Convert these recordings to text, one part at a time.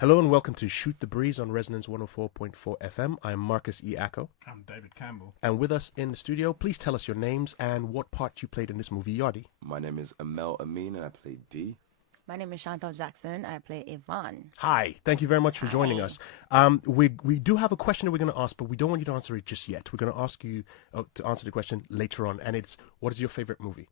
Hello and welcome to Shoot the Breeze on Resonance 104.4 FM. I'm Marcus E. Acko. I'm David Campbell. And with us in the studio, please tell us your names and what part you played in this movie, YARDIE. My name is Aml Ameen and I play D. My name is Shantol Jackson. I play Yvonne. Hi, thank you very much for joining us. We do have a question that we're going to ask, but we don't want you to answer it just yet. We're going to ask you to answer the question later on, and it's, what is your favorite movie?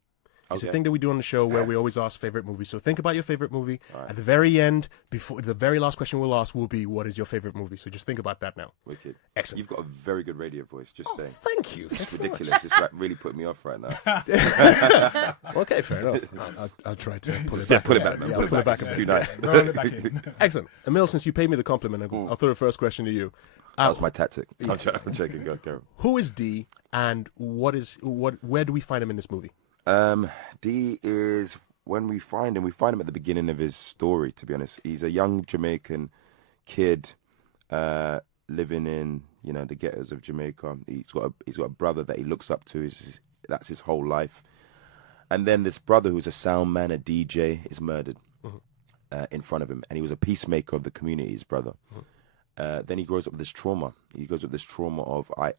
It's a thing that we do on the show where we always ask favorite movie. So think about your favorite movie. Right. At the very end, before the very last question we'll ask will be, what is your favorite movie? So just think about that now. Wicked. Excellent. You've got a very good radio voice, just saying. Thank you. It's ridiculous. It's like really putting me off right now. Okay, fair enough. I'll try to pull it back. Yeah, put it back, man. Yeah, Put it back. It's too nice. Roll it back in. Excellent. Emil, since you paid me the compliment, I'll throw the first question to you. That was my tactic. I'm checking. Go, Carol. Who is D, and where do we find him in this movie? D is, when we find him at the beginning of his story, to be honest. He's a young Jamaican kid living in, the ghettos of Jamaica. He's got a brother that he looks up to. That's his whole life. And then this brother, who's a sound man, a DJ, is murdered in front of him. And he was a peacemaker of the community, his brother. Then he grows up with this trauma. He goes with this trauma of, I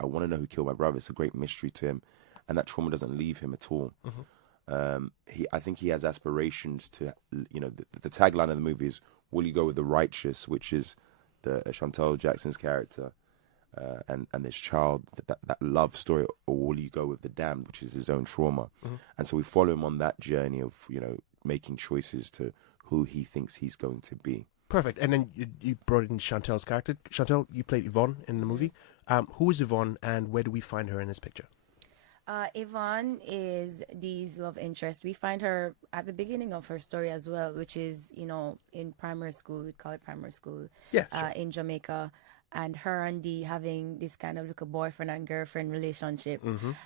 want to know who killed my brother. It's a great mystery to him. And that trauma doesn't leave him at all. I think he has aspirations to, the tagline of the movie is, will you go with the righteous, which is the Shantol Jackson's character, and this child, that love story, or will you go with the damned, which is his own trauma? And so we follow him on that journey of, making choices to who he thinks he's going to be. Perfect. And then you brought in Chantel's character. Chantel, you played Yvonne in the movie. Who is Yvonne, and where do we find her in this picture? Yvonne is Dee's love interest. We find her at the beginning of her story as well, which is, in primary school. We'd call it primary school. Yeah, sure. In Jamaica. And her and Dee having this kind of like a boyfriend and girlfriend relationship.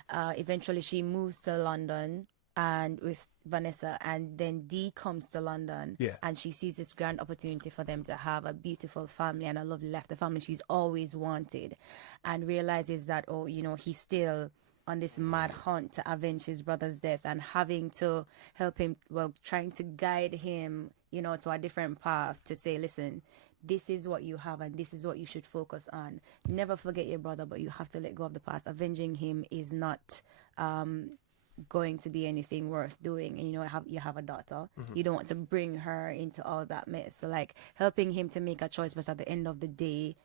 Eventually she moves to London and with Vanessa, and then Dee comes to London, and she sees this grand opportunity for them to have a beautiful family and a lovely life, the family she's always wanted, and realizes that, he's still on this mad hunt to avenge his brother's death, and having to help him, trying to guide him, to a different path, to say, listen, this is what you have and this is what you should focus on. Never forget your brother, but you have to let go of the past. Avenging him is not going to be anything worth doing. And you have a daughter. You don't want to bring her into all that mess. So helping him to make a choice, but at the end of the day,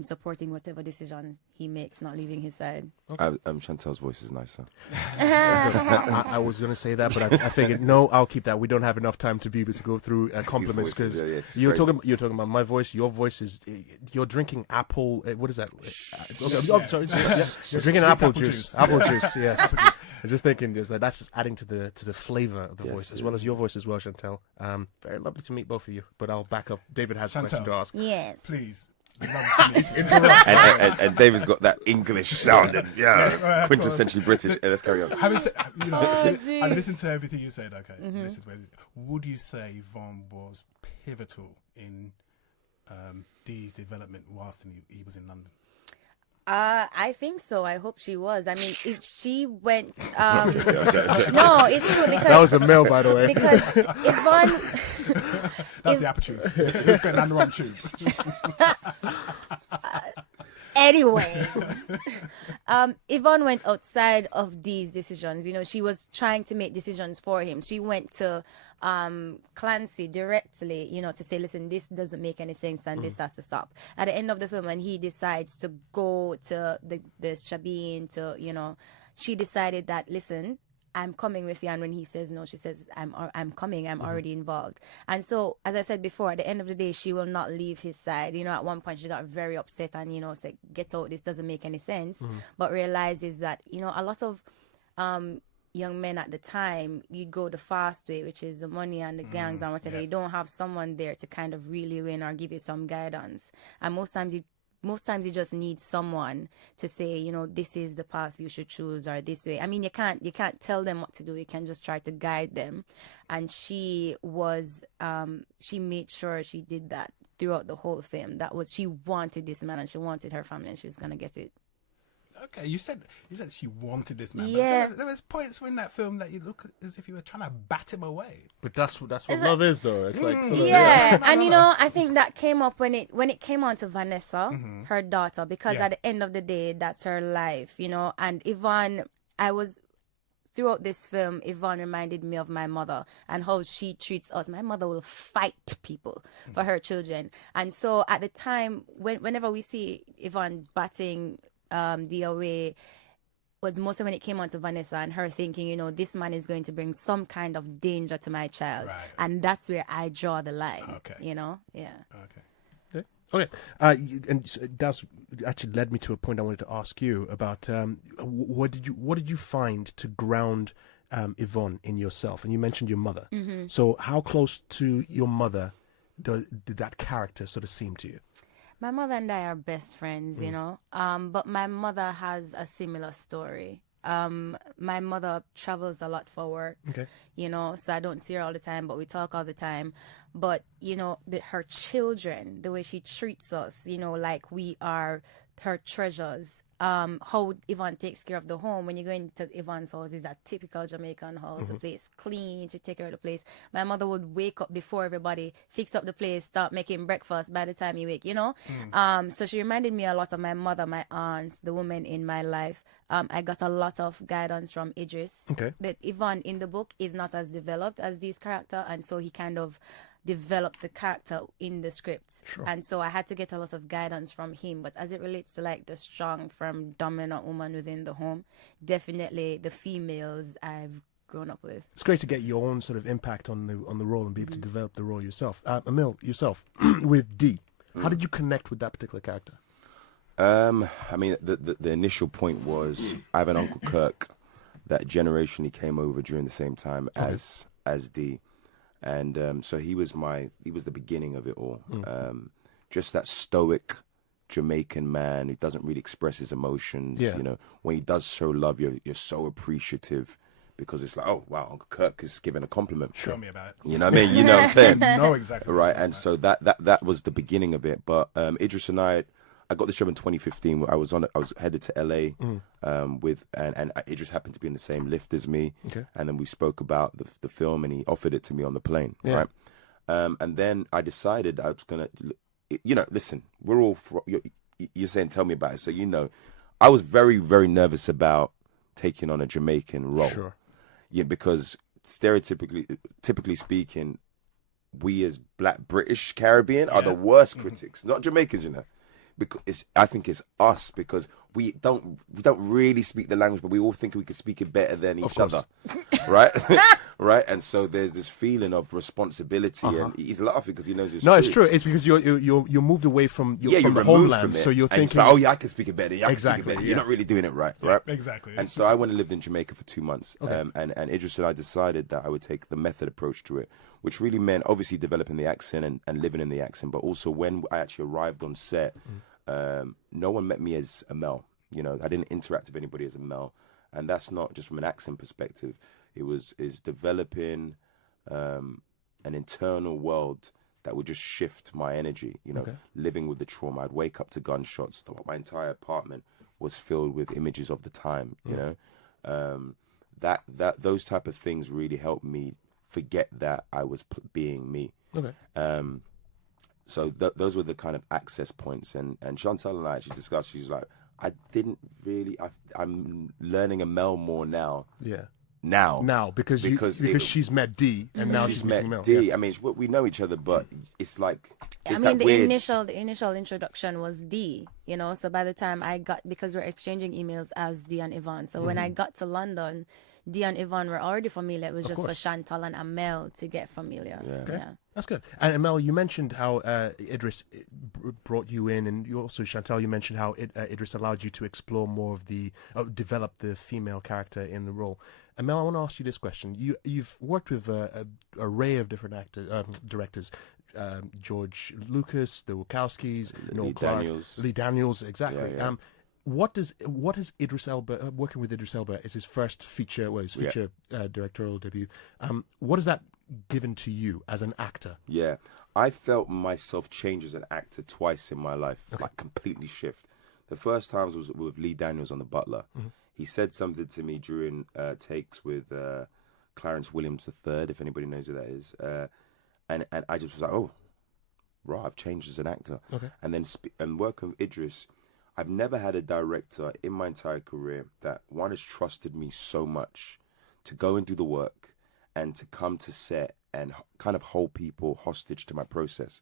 supporting whatever decision he makes, not leaving his side. Chantel's voice is nicer. I was going to say that, but I figured, no, I'll keep that. We don't have enough time to be able to go through compliments, because you're talking about my voice. Your voice is, you're drinking apple. What is that? Sorry. You're drinking apple juice. Apple juice. Yes. I'm just thinking that's just adding to the flavor of the voice, as well as your voice as well, Chantel. Very lovely to meet both of you. But I'll back up. David has a question to ask. Yes. Please. and David's got that English sounding, quintessentially British. Let's carry on. Having said, I listened to everything you said. Okay, would you say Yvonne was pivotal in Dee's development whilst he was in London? I think so. I hope she was. I mean, if she went, no, it's true, because that was a mail, by the way. Because Yvonne, that's the apple juice. He was going down the wrong tubes. Anyway, Yvonne went outside of these decisions. She was trying to make decisions for him. She went to Clancy directly, to say, listen, this doesn't make any sense and this has to stop. At the end of the film, when he decides to go to the Shabin to, she decided that, listen, I'm coming with you. And when he says no, she says, I'm coming. I'm already involved. And so, as I said before, at the end of the day, she will not leave his side. At one point she got very upset and, said, get out, this doesn't make any sense. But realizes that, a lot of young men at the time, you go the fast way, which is the money and the gangs and whatever. You don't have someone there to kind of reel you in or give you some guidance. And most times you just need someone to say, this is the path you should choose, or this way. I mean, you can't tell them what to do. You can just try to guide them. And she made sure she did that throughout the whole film. She wanted this man and she wanted her family, and she was going to get it. Okay, you said she wanted this man. Yeah. But there was points in that film that you look as if you were trying to bat him away. But that's what love is, though. It's like sort of, yeah, and you know, I think that came up when it came on to Vanessa, her daughter, because at the end of the day, that's her life, you know. And Yvonne, throughout this film, Yvonne reminded me of my mother and how she treats us. My mother will fight people for her children, and so at the time, whenever we see Yvonne batting the away, was mostly when it came on to Vanessa and her thinking, you know, this man is going to bring some kind of danger to my child, and that's where I draw the line. Okay, you know, yeah. Okay. And that's actually led me to a point I wanted to ask you about. What did you find to ground Yvonne in yourself? And you mentioned your mother. So how close to your mother did that character sort of seem to you? My mother and I are best friends, you know. But my mother has a similar story. My mother travels a lot for work, you know, so I don't see her all the time, but we talk all the time. But, you know, her children, the way she treats us, you know, like we are her treasures. How Yvonne takes care of the home. When you go into Yvonne's house, it's a typical Jamaican house. The place clean, she take care of the place. My mother would wake up before everybody, fix up the place, start making breakfast by the time you wake, you know. So she reminded me a lot of my mother, my aunts, the women in my life. I got a lot of guidance from Idris. That Yvonne in the book is not as developed as this character, and so he kind of developed the character in the script. And so I had to get a lot of guidance from him. But as it relates to like the strong from dominant woman within the home, definitely the females I've grown up with. It's great to get your own sort of impact on the role and be able to develop the role yourself. Aml, yourself with D, how did you connect with that particular character? I mean, the initial point was I have an Uncle Kirk that generationally came over during the same time as D. And so he was the beginning of it all. Just that stoic Jamaican man who doesn't really express his emotions. You know, when he does show love, you're so appreciative because it's like, oh wow, Uncle Kirk is giving a compliment. Tell me about it. You know what I mean? You know what I'm saying? No, exactly. Right, and so that was the beginning of it. But Idris and I got this job in 2015. I was headed to LA with and Idris happened to be in the same lift as me. And then we spoke about the film, and he offered it to me on the plane. Right, and then I decided I was gonna, you know, listen, we're all you're saying tell me about it, so you know, I was very, very nervous about taking on a Jamaican role. Yeah, because typically speaking, we as Black British Caribbean are the worst critics, not Jamaicans, you know. Because I think it's us, because we don't really speak the language, but we all think we can speak it better than each other, right? Right, and so there's this feeling of responsibility, and he's laughing because he knows it's true. No, it's true. It's because you're moved away from from the homeland, so you're thinking, like, oh yeah, I can speak it better. Yeah, exactly. You're not really doing it right, right? Exactly. And so I went and lived in Jamaica for 2 months, and Idris and I decided that I would take the method approach to it, which really meant obviously developing the accent and living in the accent, but also when I actually arrived on set. No one met me as Aml. You know, I didn't interact with anybody as Aml, and that's not just from an accent perspective. Is developing an internal world that would just shift my energy. You know, living with the trauma. I'd wake up to gunshots. My entire apartment was filled with images of the time. You know, those type of things really helped me forget that I was being me. So those were the kind of access points, and Shantols and I actually discussed. She's like, I didn't really. I'm learning Aml more now. Now because she's met D, and now she's meeting Aml. D. I mean, we know each other, but it's like the initial introduction was D. You know, so by the time because we're exchanging emails as D and Yvonne. So when I got to London, D and Yvonne were already familiar. It was just for Shantol and Aml to get familiar. That's good. And Aml, you mentioned how Idris brought you in, and you also, Shantol, you mentioned how Idris allowed you to explore more of develop the female character in the role. Aml, I want to ask you this question. You've worked with an array of different directors. George Lucas, the Wachowskis, Noel Clarke, Lee Daniels, exactly. What has Idris Elba, working with Idris Elba, is his first feature directorial debut. What has that given to you as an actor? I felt myself change as an actor twice in my life, like completely shift. the first times was with Lee Daniels on The Butler. He said something to me during takes with Clarence Williams III, if anybody knows who that is. And I just was like, oh, right, I've changed as an actor. Okay. And then and working with Idris, I've never had a director in my entire career that, one, has trusted me so much to go and do the work and to come to set and kind of hold people hostage to my process.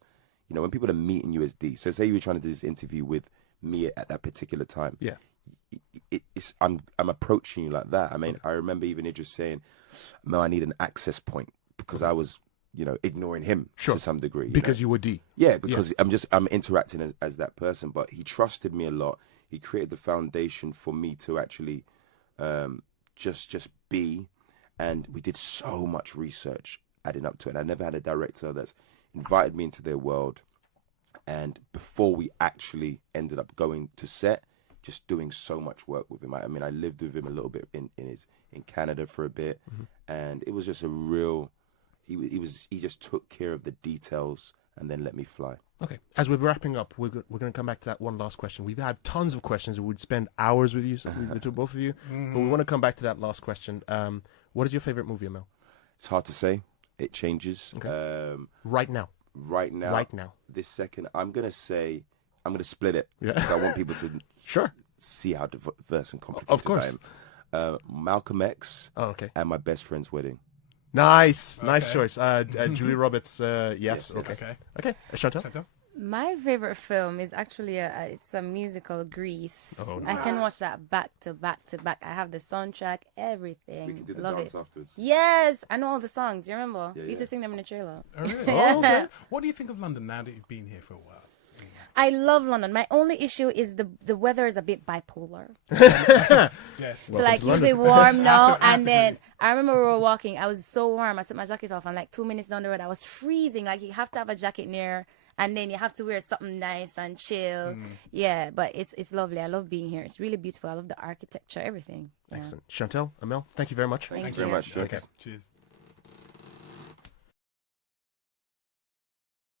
You know, when people are meeting you as D, so say you were trying to do this interview with me at that particular time. Yeah. I'm approaching you like that. I mean, I remember even Idris saying, "No, I need an access point," because I was, you know, ignoring him to some degree. Because you were D. Yeah, because I'm interacting as that person. But he trusted me a lot. He created the foundation for me to actually just be. And we did so much research adding up to it. And I never had a director that's invited me into their world. And before we actually ended up going to set, just doing so much work with him. I mean, I lived with him a little bit in Canada for a bit, and it was just a real. He just took care of the details and then let me fly. Okay. As we're wrapping up, we're going to come back to that one last question. We've had tons of questions. We'd spend hours with you, to both of you, but we want to come back to that last question. What is your favorite movie, Aml? It's hard to say. It changes. Okay. Right now. Right now. This second, I'm going to split it. Yeah. Because I want people to see how diverse and complicated of course. I am. Malcolm X. Oh, okay. And My Best Friend's Wedding. Nice choice. Julia Roberts. Yes. Okay. Chantal? My favorite film is actually it's a musical, Grease. Oh, I can watch that back to back to back. I have the soundtrack, everything. We can do the Love dance it. afterwards. Yes, I know all the songs. You remember? Yeah, We used to sing them in the trailer. Oh, really? Okay. What do you think of London now that you've been here for a while? I love London. My only issue is the weather is a bit bipolar. Yes. So like usually warm now, and then I remember we were walking. I was so warm. I took my jacket off, and like 2 minutes down the road, I was freezing. Like you have to have a jacket near, and then you have to wear something nice and chill. Yeah, but it's lovely. I love being here. It's really beautiful. I love the architecture, everything. Yeah. Excellent. Chantal, Aml, thank you very much. Thank Thank you very much. Okay. Cheers.